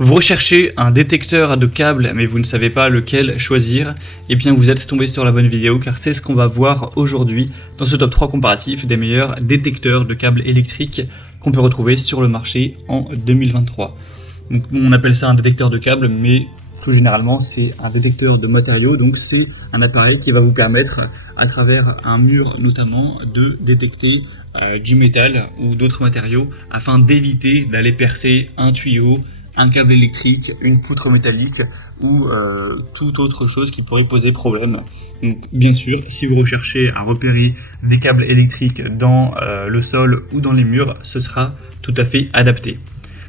Vous recherchez un détecteur de câbles mais vous ne savez pas lequel choisir, eh bien vous êtes tombé sur la bonne vidéo car c'est ce qu'on va voir aujourd'hui dans ce top 3 comparatif des meilleurs détecteurs de câbles électriques qu'on peut retrouver sur le marché en 2023. Donc on appelle ça un détecteur de câbles mais plus généralement c'est un détecteur de matériaux, donc c'est un appareil qui va vous permettre à travers un mur notamment de détecter du métal ou d'autres matériaux afin d'éviter d'aller percer un tuyau, un câble électrique, une poutre métallique ou toute autre chose qui pourrait poser problème. Donc bien sûr, si vous recherchez à repérer des câbles électriques dans le sol ou dans les murs, ce sera tout à fait adapté.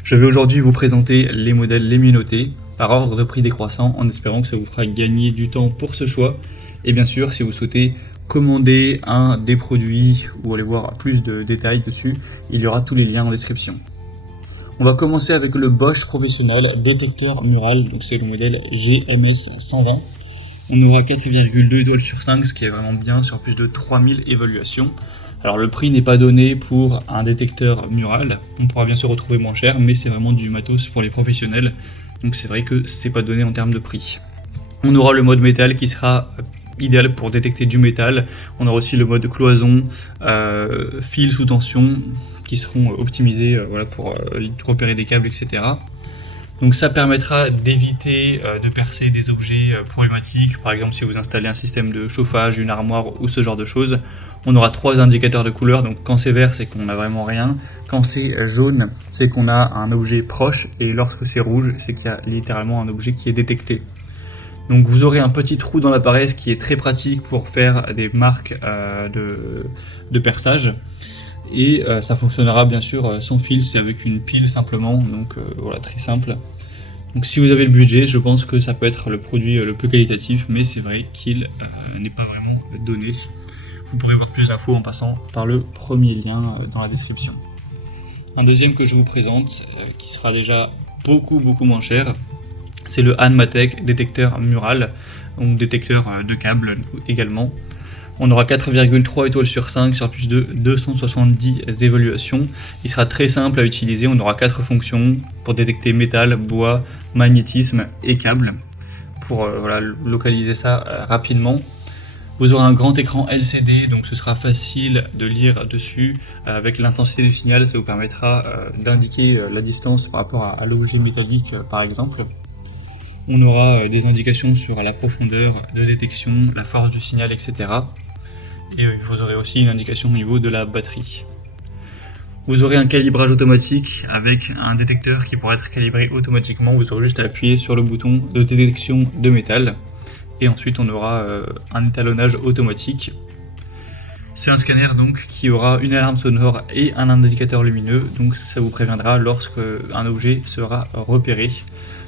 Je vais aujourd'hui vous présenter les modèles les mieux notés par ordre de prix décroissant en espérant que ça vous fera gagner du temps pour ce choix. Et bien sûr, si vous souhaitez commander un des produits ou aller voir plus de détails dessus, il y aura tous les liens en description. On va commencer avec le Bosch Professionnel détecteur mural, donc c'est le modèle GMS 120. On aura 4,2 étoiles sur 5, ce qui est vraiment bien sur plus de 3000 évaluations. Alors le prix n'est pas donné pour un détecteur mural, on pourra bien sûr retrouver moins cher, mais c'est vraiment du matos pour les professionnels, donc c'est vrai que c'est pas donné en termes de prix. On aura le mode métal qui sera idéal pour détecter du métal. On aura aussi le mode cloison, fil sous tension, qui seront optimisés pour repérer des câbles, etc. Donc ça permettra d'éviter de percer des objets problématiques, par exemple si vous installez un système de chauffage, une armoire ou ce genre de choses. On aura 3 indicateurs de couleur, donc quand c'est vert c'est qu'on n'a vraiment rien, quand c'est jaune c'est qu'on a un objet proche, et lorsque c'est rouge c'est qu'il y a littéralement un objet qui est détecté. Donc vous aurez un petit trou dans l'appareil, ce qui est très pratique pour faire des marques de perçage. Et ça fonctionnera bien sûr sans fil, c'est avec une pile simplement, donc voilà, très simple. Donc si vous avez le budget, je pense que ça peut être le produit le plus qualitatif, mais c'est vrai qu'il n'est pas vraiment donné. Vous pourrez voir plus d'infos en passant par le premier lien dans la description. Un deuxième que je vous présente, qui sera déjà beaucoup moins cher, c'est le Hanmatech détecteur mural, donc détecteur de câbles également. On aura 4,3 étoiles sur 5 sur plus de 270 évaluations. Il sera très simple à utiliser, on aura 4 fonctions pour détecter métal, bois, magnétisme et câbles, pour localiser ça rapidement. Vous aurez un grand écran LCD, donc ce sera facile de lire dessus. Avec l'intensité du signal, ça vous permettra d'indiquer la distance par rapport à l'objet métallique par exemple. On aura des indications sur la profondeur de détection, la force du signal, etc. Et vous aurez aussi une indication au niveau de la batterie. Vous aurez un calibrage automatique avec un détecteur qui pourra être calibré automatiquement. Vous aurez juste à appuyer sur le bouton de détection de métal. Et ensuite on aura un étalonnage automatique. C'est un scanner donc qui aura une alarme sonore et un indicateur lumineux. Donc ça vous préviendra lorsque un objet sera repéré.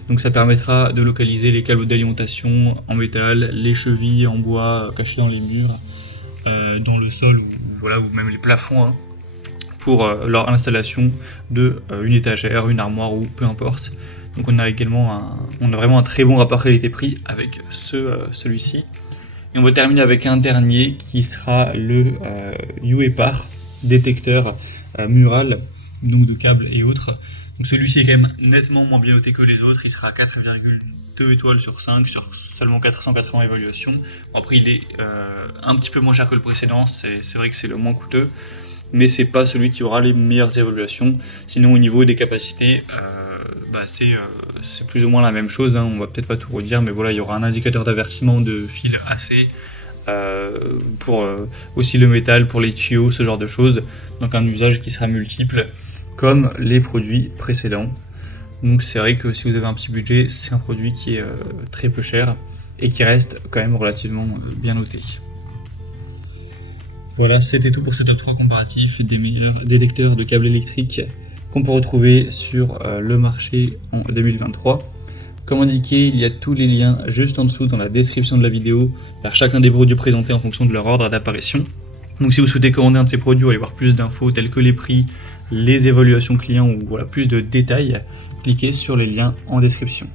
Donc ça permettra de localiser les câbles d'alimentation en métal, les chevilles en bois cachées dans les murs, dans le sol ou même les plafonds, pour leur installation de une étagère, une armoire ou peu importe. Donc on a vraiment un très bon rapport qualité-prix avec celui-ci. Et on va terminer avec un dernier qui sera le UEPAR détecteur mural, donc de câbles et autres. Donc celui-ci est quand même nettement moins bien noté que les autres, il sera à 4,2 étoiles sur 5 sur seulement 480 évaluations. Bon, après il est un petit peu moins cher que le précédent, c'est vrai que c'est le moins coûteux, mais c'est pas celui qui aura les meilleures évaluations. Sinon au niveau des capacités, c'est plus ou moins la même chose, on va peut-être pas tout redire, mais voilà, il y aura un indicateur d'avertissement de fil AC, pour aussi le métal, pour les tuyaux, ce genre de choses, donc un usage qui sera multiple comme les produits précédents. Donc c'est vrai que si vous avez un petit budget, c'est un produit qui est très peu cher et qui reste quand même relativement bien noté. Voilà, c'était tout pour ce top 3 comparatif des meilleurs détecteurs de câbles électriques qu'on peut retrouver sur le marché en 2023. Comme indiqué, il y a tous les liens juste en dessous dans la description de la vidéo vers chacun des produits présentés en fonction de leur ordre d'apparition. Donc si vous souhaitez commander un de ces produits ou aller voir plus d'infos telles que les prix, les évaluations clients ou plus de détails, cliquez sur les liens en description.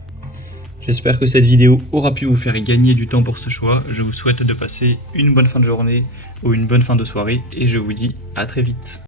J'espère que cette vidéo aura pu vous faire gagner du temps pour ce choix. Je vous souhaite de passer une bonne fin de journée ou une bonne fin de soirée et je vous dis à très vite.